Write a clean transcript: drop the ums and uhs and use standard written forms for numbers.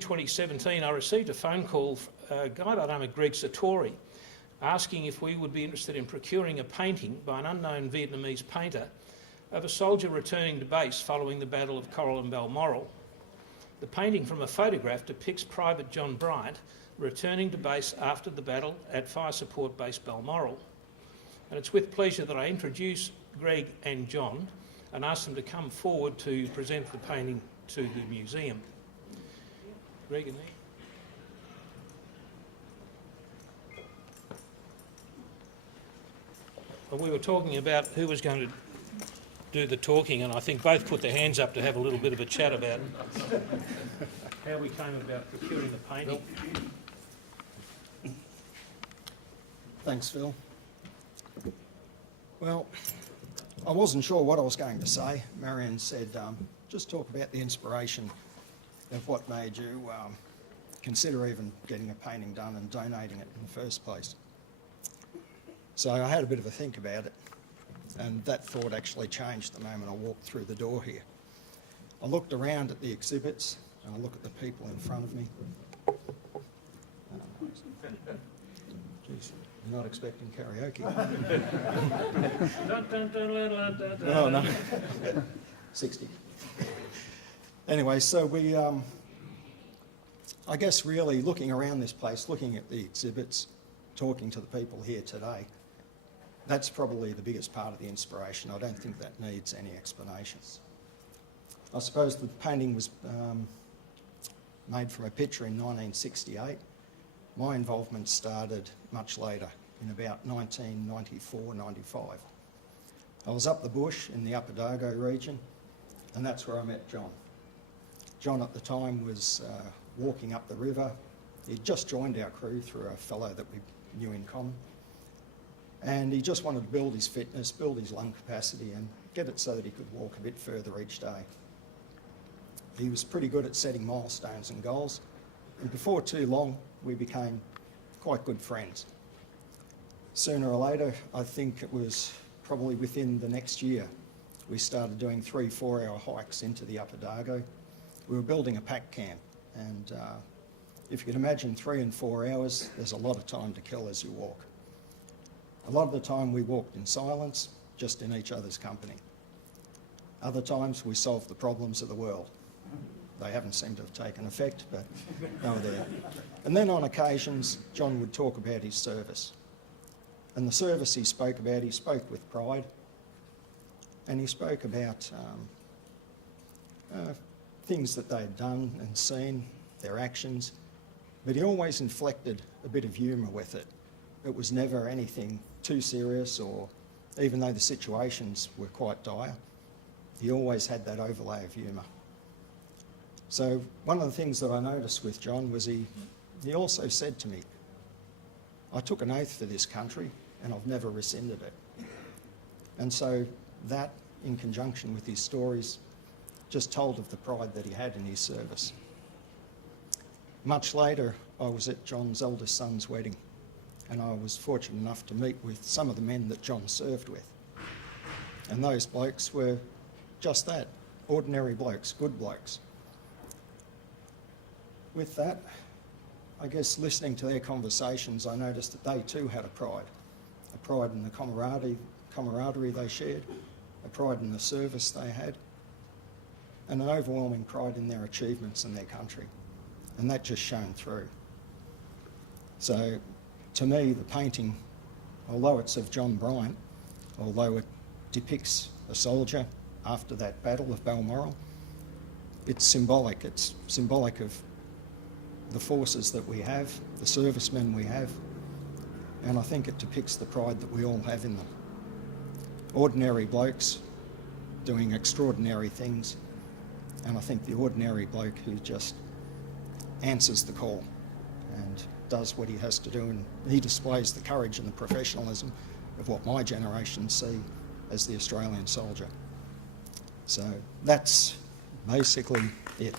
June 2017, I received a phone call from a guy by the name of Greg Satori asking if we would be interested in procuring a painting by an unknown Vietnamese painter of a soldier returning to base following the Battle of Coral and Balmoral. The painting from a photograph depicts Private John Bryant returning to base after the battle at Fire Support Base Balmoral. And it's with pleasure that I introduce Greg and John and ask them to come forward to present the painting to the museum. Greg and Ian. Well, we were talking about who was going to do the talking, and I think both put their hands up to have a little bit of a chat about how we came about procuring the painting. Thanks, Phil. Well, I wasn't sure what I was going to say. Marianne said, just talk about the inspiration of what made you consider even getting a painting done and donating it in the first place. So I had a bit of a think about it, and that thought actually changed the moment I walked through the door here. I looked around at the exhibits and I looked at the people in front of me. Jeez, you're not expecting karaoke. Oh, no. 60. Anyway, so we, I guess really looking around this place, looking at the exhibits, talking to the people here today, that's probably the biggest part of the inspiration. I don't think that needs any explanations. I suppose the painting was made from a picture in 1968. My involvement started much later, in about 1994-95. I was up the bush in the Upper Dargo region, and that's where I met John. John at the time was walking up the river. He'd just joined our crew through a fellow that we knew in common. And he just wanted to build his fitness, build his lung capacity and get it so that he could walk a bit further each day. He was pretty good at setting milestones and goals, and before too long we became quite good friends. Sooner or later, I think it was probably within the next year, we started doing 3-4 hour hikes into the Upper Dargo. We were building a pack camp, and if you can imagine 3 and 4 hours, there's a lot of time to kill as you walk. A lot of the time we walked in silence, just in each other's company. Other times we solved the problems of the world. They haven't seemed to have taken effect, but they were there. And then on occasions, John would talk about his service. And the service he spoke about, he spoke with pride. And he spoke about things that they had done and seen, their actions. But he always inflected a bit of humour with it. It was never anything too serious, or even though the situations were quite dire, he always had that overlay of humour. So one of the things that I noticed with John was he also said to me, I took an oath for this country and I've never rescinded it. And so that, in conjunction with his stories, just told of the pride that he had in his service. Much later, I was at John's eldest son's wedding, and I was fortunate enough to meet with some of the men that John served with. And those blokes were just that, ordinary blokes, good blokes. With that, I guess listening to their conversations, I noticed that they too had a pride in the camaraderie they shared, a pride in the service they had, and an overwhelming pride in their achievements in their country. And that just shone through. So, to me, the painting, although it's of John Bryant, although it depicts a soldier after that Battle of Balmoral, it's symbolic. It's symbolic of the forces that we have, the servicemen we have, and I think it depicts the pride that we all have in them. Ordinary blokes doing extraordinary things, and I think the ordinary bloke who just answers the call and does what he has to do, and he displays the courage and the professionalism of what my generation see as the Australian soldier. So that's basically it.